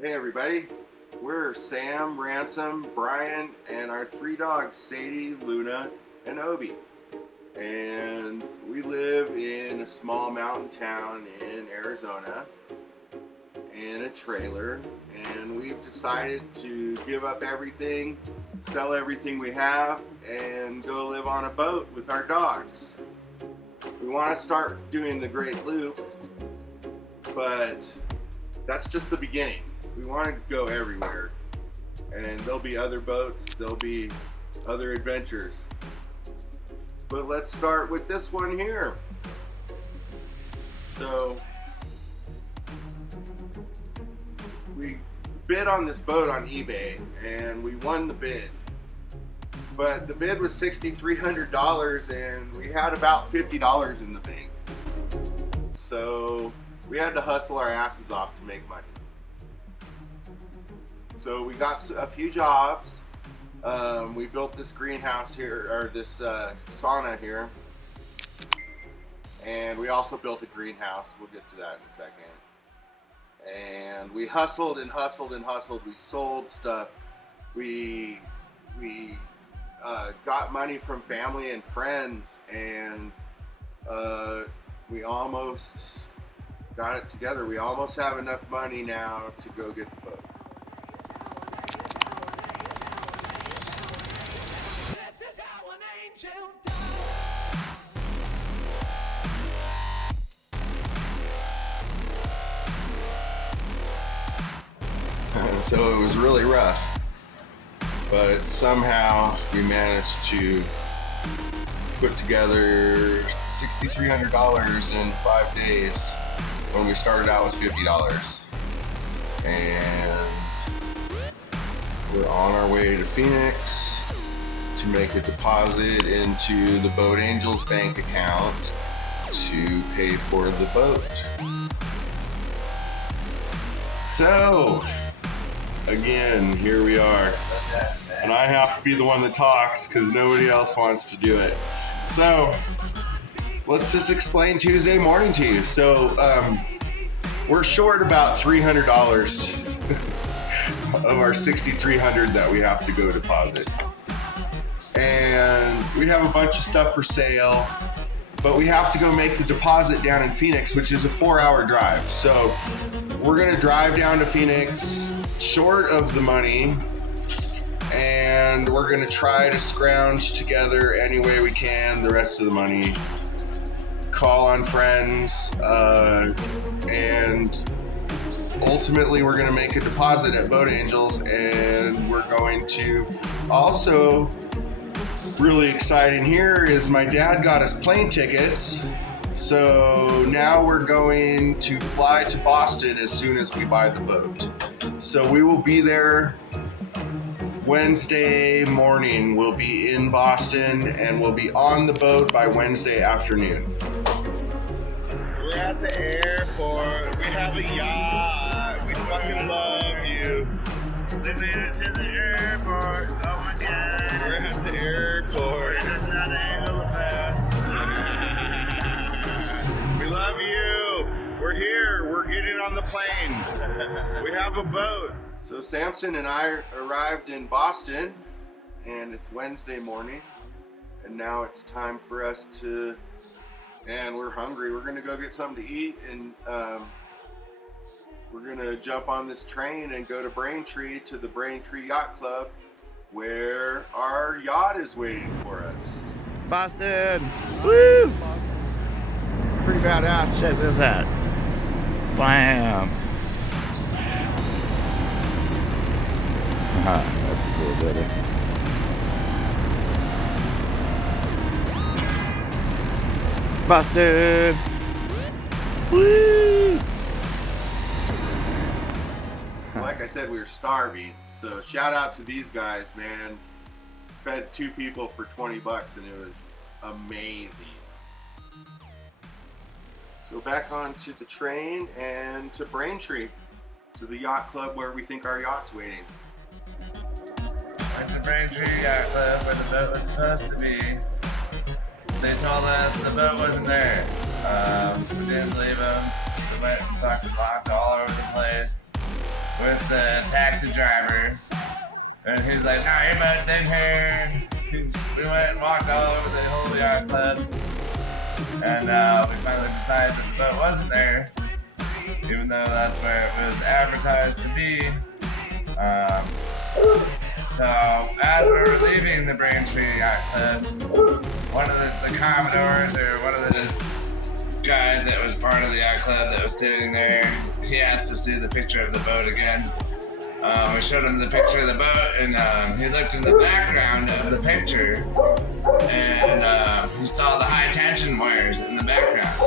Hey everybody, we're Sam, Ransom, Brian, and our three dogs, Sadie, Luna, and Obi. And we live in a small mountain town in Arizona in a trailer, and we've decided to give up everything, sell everything we have, and go live on a boat with our dogs. We want to start doing the Great Loop, but that's just the beginning. We want to go everywhere, and there'll be other boats, there'll be other adventures. But let's start with this one here. So we bid on this boat on eBay and we won the bid. But the bid was $6,300 and we had about $50 in the bank. So we had to hustle our asses off to make money. So we got a few jobs. We built this greenhouse here, or this sauna here. And we also built a greenhouse. We'll get to that in a second. And we hustled and hustled and hustled. We sold stuff. We got money from family and friends, and we almost got it together. We almost have enough money now to go get the boat. So it was really rough, but somehow we managed to put together $6,300 in 5 days when we started out with $50. And we're on our way to Phoenix to make a deposit into the Boat Angels bank account to pay for the boat. So again, here we are. And I have to be the one that talks because nobody else wants to do it. So let's just explain Tuesday morning to you. So we're short about $300 of our $6,300 that we have to go deposit. And we have a bunch of stuff for sale, but we have to go make the deposit down in Phoenix, which is a 4-hour drive. So we're gonna drive down to Phoenix short of the money, and we're gonna try to scrounge together any way we can the rest of the money, call on friends, and ultimately we're gonna make a deposit at Boat Angels. And we're going to also, really exciting here is my dad got us plane tickets. So now we're going to fly to Boston as soon as we buy the boat. So we will be there Wednesday morning. We'll be in Boston and we'll be on the boat by Wednesday afternoon. We're at the airport. We have a yacht. We fucking love you. They made it to the airport. Oh my god. We're at the airport. It's not an elephant. We love you. We're here. We're getting on the plane. We have a boat. So Samson and I arrived in Boston, and it's Wednesday morning, and now it's time for us to, and we're hungry. We're gonna go get something to eat, and we're gonna jump on this train and go to Braintree, to the Braintree Yacht Club, where our yacht is waiting for us. Boston! Woo! It's pretty badass. Check this out. Blam! That's a cool buddy. Boston! Woo! Like I said, we were starving, so shout out to these guys, man. Fed 2 people for $20 and it was amazing. So back onto the train and to Braintree, to the yacht club where we think our yacht's waiting. Went to Braintree Yacht Club where the boat was supposed to be. They told us the boat wasn't there. We didn't believe them. We went and fucking walked all over the place. with the taxi driver. And he's like, "No, your boat's in here." We went and walked all over the whole yacht club. And we finally decided that the boat wasn't there, even though that's where it was advertised to be. So as we were leaving the Braintree Yacht Club, one of the Commodores, or one of the guys that was part of the yacht club that was sitting there, he asked to see the picture of the boat again. We showed him the picture of the boat, and he looked in the background of the picture, and he saw the high tension wires in the background.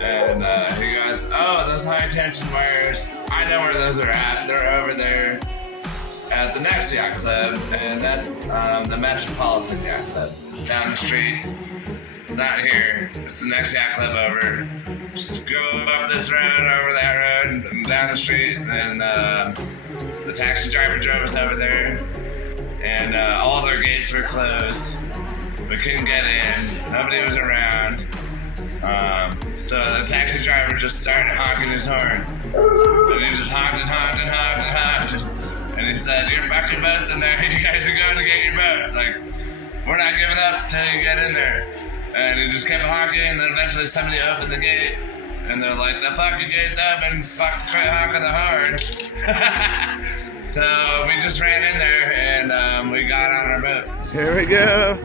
And he goes, "Oh, those high tension wires, I know where those are at. They're over there at the next yacht club, and that's the Metropolitan Yacht Club. It's down the street. It's not here. It's the next yacht club over. Just go up this road, over that road, and down the street." And the taxi driver drove us over there, and all their gates were closed. We couldn't get in. Nobody was around. So the taxi driver just started honking his horn. And he just honked and honked and honked and honked. And he said, "Your fucking boat's in there. You guys are going to get your boat. Like, we're not giving up till you get in there." And he just kept honking, and then eventually somebody opened the gate. And they're like, "The fucking gate's open, fucking quit honking the horn." So we just ran in there, and we got on our boat. Here we go.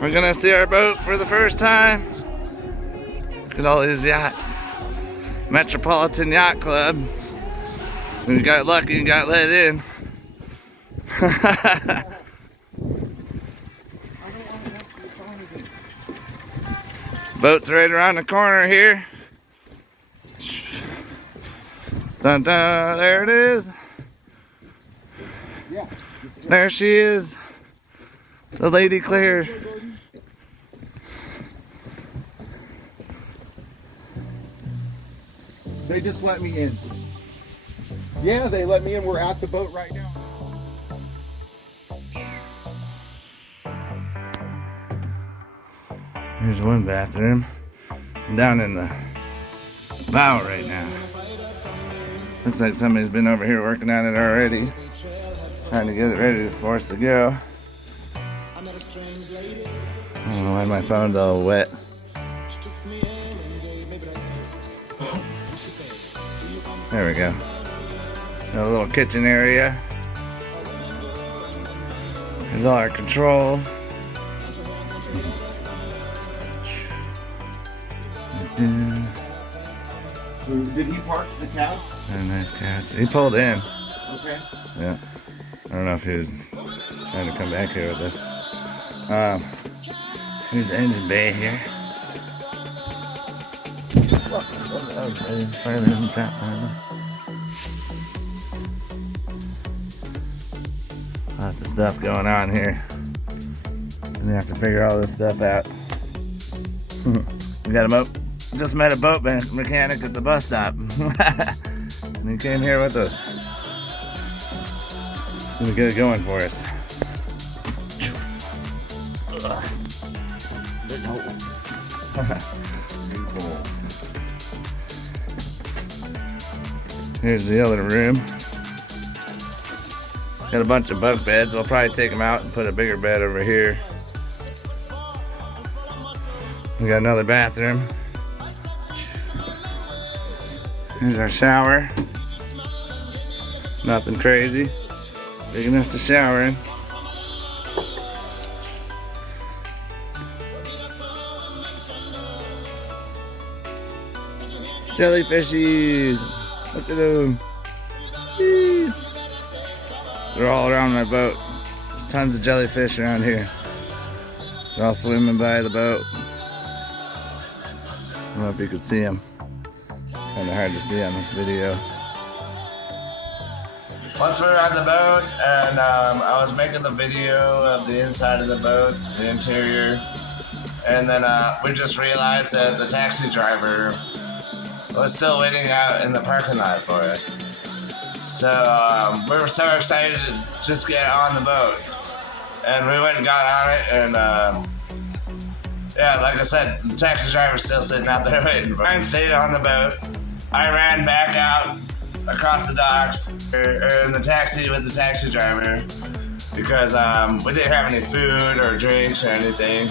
We're gonna see our boat for the first time. Look at all these yachts. Metropolitan Yacht Club. We got lucky and got let in. Boat's right around the corner here. Dun dun, there it is. There she is. The Lady Claire. They just let me in. Yeah, they let me in. We're at the boat right now. Here's one bathroom. I'm down in the bow right now. Looks like somebody's been over here working on it already. Trying to get it ready for us to go. I don't know why my phone's all wet. There we go. Got a little kitchen area. There's all our controls. So did he park the couch? A nice couch. He pulled in. Okay. Yeah. I don't know if he was trying to come back here with us. Here's the engine bay here. Lots of stuff going on here. We have to figure all this stuff out. We got just met a boat mechanic at the bus stop. And he came here with us. He's gonna get it going for us. Here's the other room. Got a bunch of bunk beds. We'll probably take them out and put a bigger bed over here. We got another bathroom. Here's our shower. Nothing crazy. Big enough to shower in. Jellyfishies. Look at them. Whee. They're all around my boat. There's tons of jellyfish around here. They're all swimming by the boat. I don't know if you could see them. Kind of hard to see on this video. Once we were on the boat, and I was making the video of the inside of the boat, the interior, and then we just realized that the taxi driver was still waiting out in the parking lot for us. So we were so excited to just get on the boat, and we went and got on it, and yeah, like I said, the taxi driver's still sitting out there waiting for us. I stayed on the boat. I ran back out across the docks, or in the taxi with the taxi driver, because we didn't have any food or drinks or anything.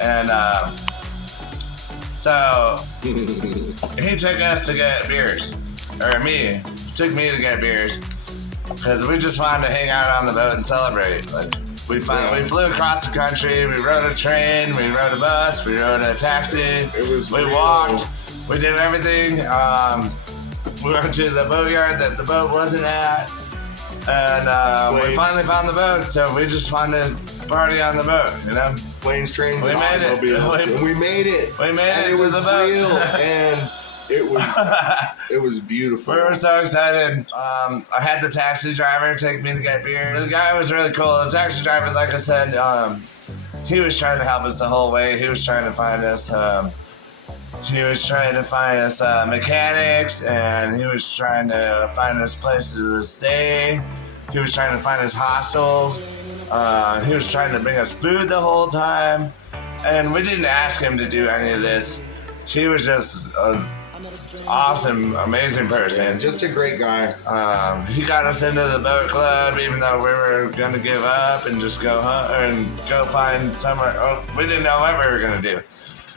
And so he took us to get beers, or took me to get beers, because we just wanted to hang out on the boat and celebrate. Like, we flew across the country, we rode a train, we rode a bus, we rode a taxi, we walked, we did everything. We went to the boatyard that the boat wasn't at, and we finally found the boat, so we just wanted to party on the boat, you know? Planes, trains, We and made it. automobiles. We made it. We made And it it to was the boat. real, and it was beautiful. We were so excited. I had the taxi driver take me to get beer. The guy was really cool. The taxi driver, like I said, he was trying to help us the whole way. He was trying to find us. He was trying to find us mechanics, and he was trying to find us places to stay. He was trying to find us hostels. He was trying to bring us food the whole time. And we didn't ask him to do any of this. He was just an awesome, amazing person. Just a great guy. He got us into the boat club, even though we were going to give up and just go find somewhere. Oh, we didn't know what we were going to do.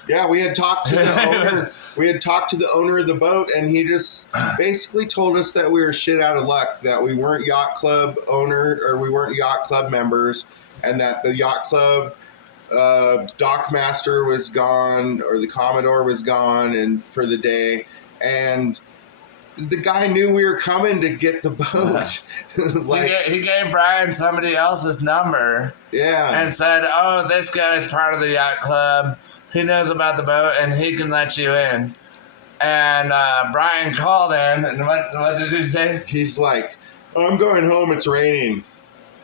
Yeah, we had talked to the owner. We had talked to the owner of the boat, and he just basically told us that we were shit out of luck, that we weren't yacht club owner, or we weren't yacht club members, and that the yacht club dock master was gone, or the Commodore was gone, and for the day, and the guy knew we were coming to get the boat. He gave Brian somebody else's number. Yeah. And said, "Oh, this guy's part of the yacht club. He knows about the boat, and he can let you in." And Brian called him, and what did he say? He's like, "I'm going home. It's raining."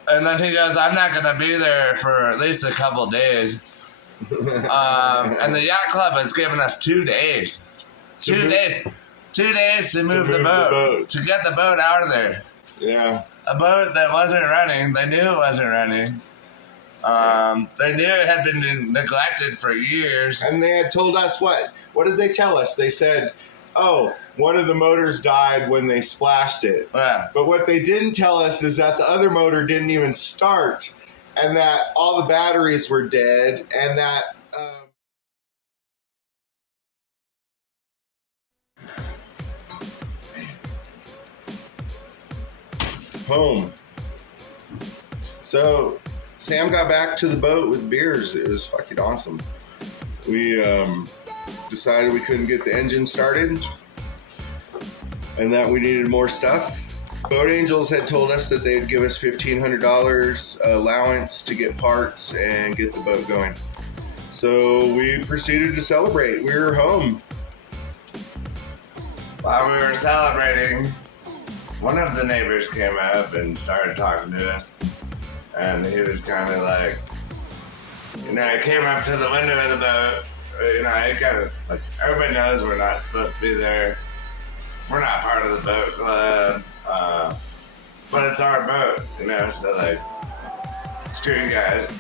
And then he goes, "I'm not going to be there for at least a couple days." And the yacht club has given us 2 days. 2 days. 2 days to move the boat. To get the boat out of there. Yeah. A boat that wasn't running. They knew it wasn't running. They knew it had been neglected for years. And they had told us what? What did they tell us? They said, "Oh, one of the motors died when they splashed it." Yeah. But what they didn't tell us is that the other motor didn't even start, and that all the batteries were dead, and that home. So Sam got back to the boat with beers. It was fucking awesome. We decided we couldn't get the engine started and that we needed more stuff. Boat Angels had told us that they'd give us $1,500 allowance to get parts and get the boat going. So we proceeded to celebrate. We were home. While we were celebrating, one of the neighbors came up and started talking to us. And he was kind of like, he came up to the window of the boat. He kind of, like, everybody knows we're not supposed to be there. We're not part of the boat club. But it's our boat, so like, screw you guys.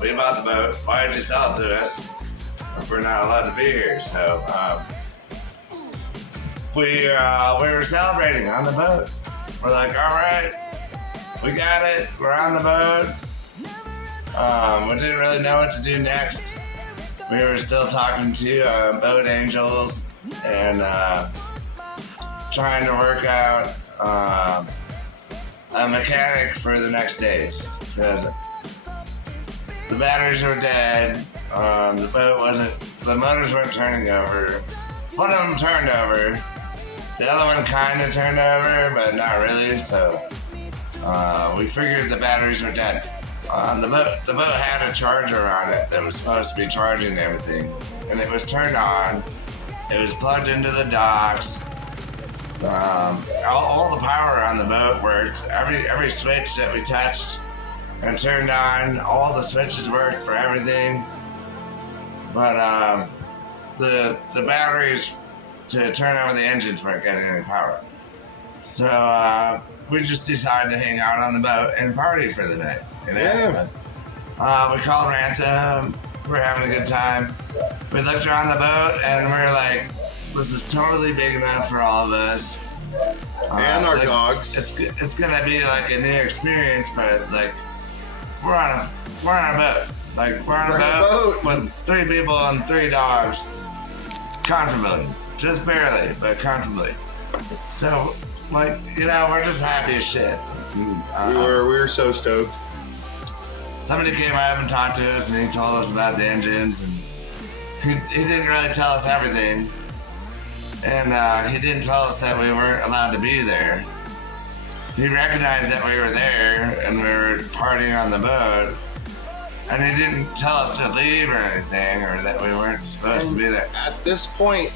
We bought the boat. Why did you sell it to us if we're not allowed to be here? So, we were celebrating on the boat. We're like, all right, we got it. We're on the boat. We didn't really know what to do next. We were still talking to Boat Angels and trying to work out a mechanic for the next day because the batteries were dead. The motors weren't turning over. One of them turned over. The other one kind of turned over, but not really. So we figured the batteries were dead. The boat had a charger on it that was supposed to be charging everything, and it was turned on. It was plugged into the docks. All the power on the boat worked. Every switch that we touched and turned on, all the switches worked for everything. But the batteries to turn over the engines weren't getting any power. So we just decided to hang out on the boat and party for the night. Yeah. We called Ransom. We're having a good time. We looked around the boat and we were like, this is totally big enough for all of us. And our like, dogs. It's gonna be like a new experience, but like we're on a boat. Like we're on a boat with 3 people and 3 dogs, comfortably, just barely, but comfortably. So, like, we're just happy as shit. We were so stoked. Somebody came up and talked to us, and he told us about the engines, and he didn't really tell us everything. And he didn't tell us that we weren't allowed to be there. He recognized that we were there and we were partying on the boat, and he didn't tell us to leave or anything, or that we weren't supposed to be there. At this point,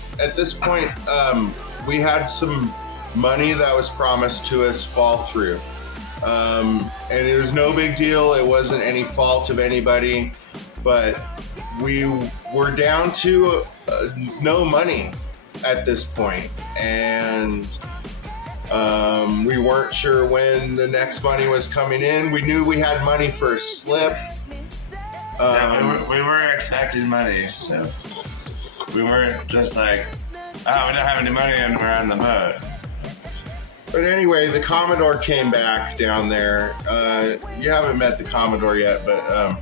we had some money that was promised to us fall through. And it was no big deal. It wasn't any fault of anybody, but we were down to no money at this point, and we weren't sure when the next money was coming in. We knew we had money for a slip. We were expecting money, so we weren't just like, oh, we don't have any money and we're on the boat. But anyway, the Commodore came back down there. You haven't met the Commodore yet, but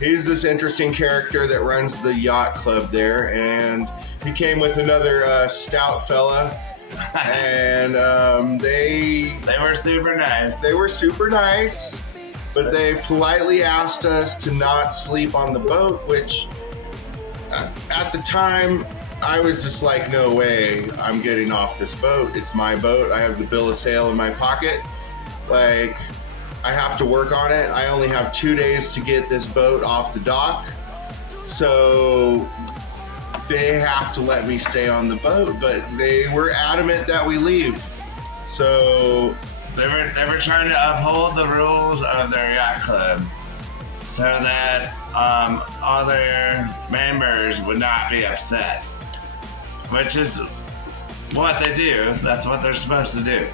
he's this interesting character that runs the yacht club there, and he came with another stout fella, and they were super nice. They were super nice, but they politely asked us to not sleep on the boat, which at the time, I was just like, no way, I'm getting off this boat. It's my boat. I have the bill of sale in my pocket. Like, I have to work on it. I only have 2 days to get this boat off the dock. So they have to let me stay on the boat, but they were adamant that we leave. So they were trying to uphold the rules of their yacht club so that other members would not be upset. Which is what they do. That's what they're supposed to do.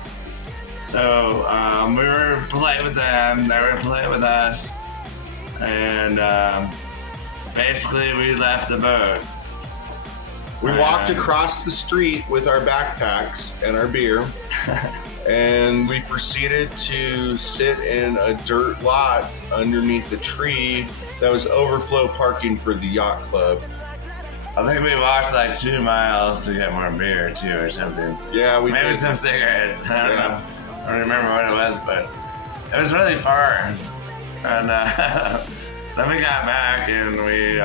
So we were polite with them. They were polite with us. And basically we left the boat. We walked across the street with our backpacks and our beer. And we proceeded to sit in a dirt lot underneath a tree that was overflow parking for the yacht club. I think we walked like 2 miles to get more beer too, or something. Yeah, we maybe did. Some cigarettes. I don't know. I don't remember what it was, but it was really far. And then we got back and we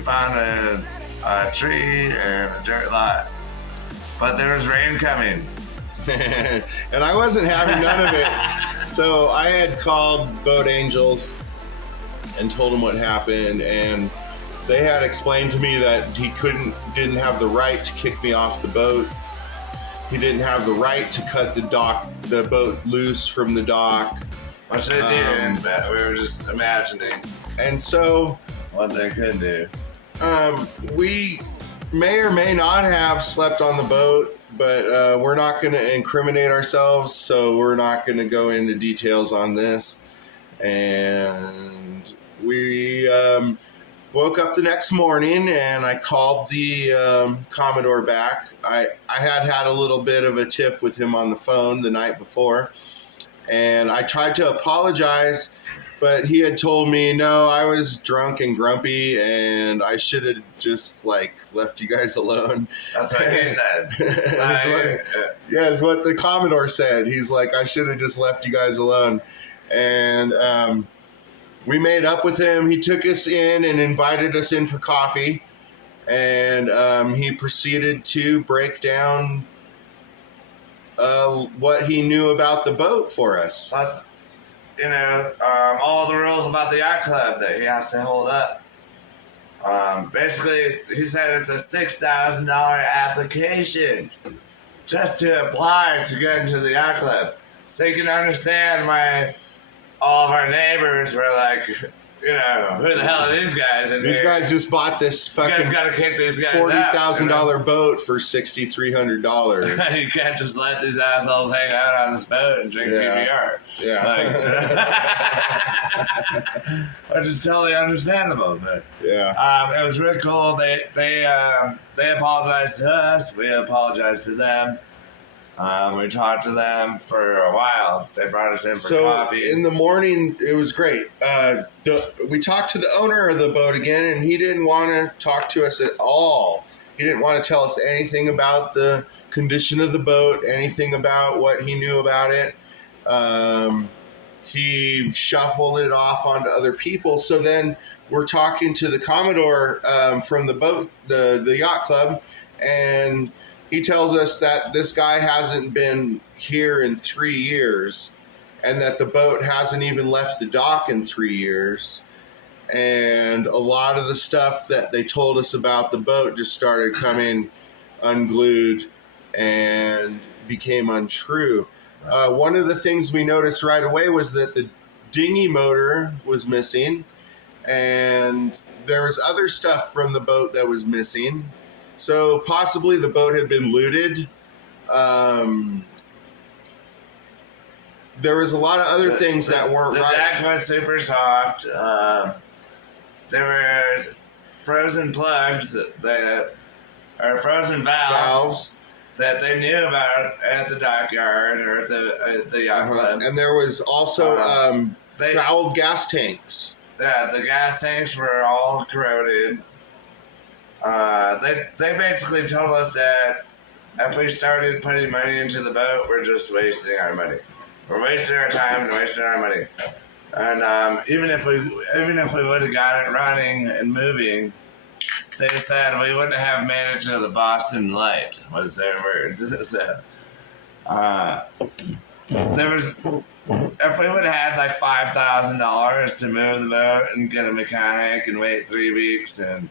found a tree and a dirt lot, but there was rain coming. And I wasn't having none of it. So I had called Boat Angels and told them what happened, and they had explained to me that he didn't have the right to kick me off the boat. He didn't have the right to cut the boat loose from the dock. Which they didn't, but we were just imagining. And so what they could do. We may or may not have slept on the boat, but we're not going to incriminate ourselves, so we're not going to go into details on this. And we woke up the next morning and I called the Commodore back. I had a little bit of a tiff with him on the phone the night before, and I tried to apologize, but he had told me, no, I was drunk and grumpy and I should have just left you guys alone. That's what he said. It's what the Commodore said. He's like, I should have just left you guys alone. And we made up with him. He took us in and invited us in for coffee. And he proceeded to break down what he knew about the boat for us. Plus, all the rules about the yacht club that he has to hold up. Basically, he said it's a $6,000 application just to apply to get into the yacht club. So you can understand why all of our neighbors were like, who the hell are these guys in These here? guys just bought this You fucking guys gotta kick these guys out. $40,000 boot for $6,300. You can't just let these assholes hang out on this boat and drink PBR. Yeah. Which is totally understandable, but Yeah. it was really cool. They apologized to us. We apologized to them, We talked to them for a while. They brought us in for coffee. In the morning, it was great. We talked to the owner of the boat again, and he didn't want to talk to us at all. He didn't want to tell us anything about the condition of the boat, anything about what he knew about it. He shuffled it off onto other people. So then we're talking to the Commodore from the boat, the yacht club, and he tells us that this guy hasn't been here in 3 years, and that the boat hasn't even left the dock in 3 years. And a lot of the stuff that they told us about the boat just started coming unglued and became untrue. One of the things we noticed right away was that the dinghy motor was missing, and there was other stuff from the boat that was missing. So possibly the boat had been looted. There was a lot of other things that weren't right. The deck was super soft. There was frozen plugs that are frozen valves that they knew about at the dockyard or at the yacht club. And there was also fouled gas tanks. Yeah, the gas tanks were all corroded. They basically told us that if we started putting money into the boat, we're just wasting our money. We're wasting our time and wasting our money. And even if we would have got it running and moving, they said we wouldn't have made it to the Boston Light, was their words. So, there was, if we would have had like $5,000 to move the boat and get a mechanic and wait 3 weeks and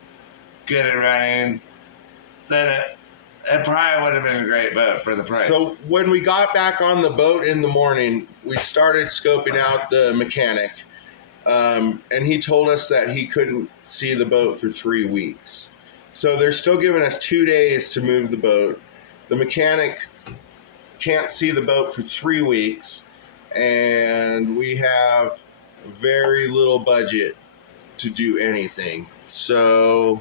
get it running, then it probably would have been a great boat for the price. So when we got back on the boat in the morning, we started scoping out the mechanic. And he told us that he couldn't see the boat for 3 weeks. So they're still giving us 2 days to move the boat. The mechanic can't see the boat for 3 weeks. And we have very little budget to do anything. So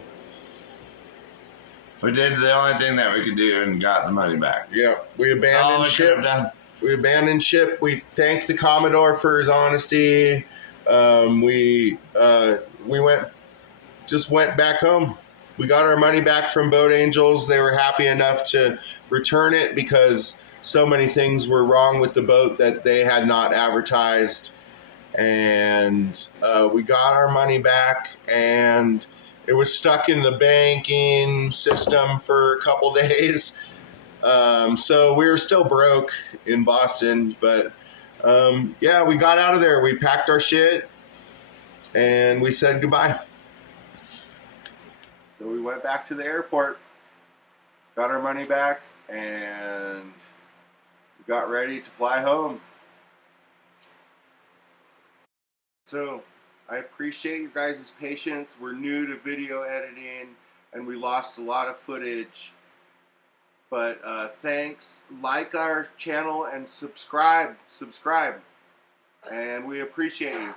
we did the only thing that we could do and got the money back. Yeah, we abandoned ship. We abandoned ship. We thanked the Commodore for his honesty. We went back home. We got our money back from Boat Angels. They were happy enough to return it because so many things were wrong with the boat that they had not advertised. And we got our money back, and it was stuck in the banking system for a couple days. So we were still broke in Boston, but yeah, we got out of there. We packed our shit and we said goodbye. So we went back to the airport, got our money back, and got ready to fly home. So I appreciate you guys' patience. We're new to video editing and we lost a lot of footage. But thanks. Like our channel and subscribe. And we appreciate you.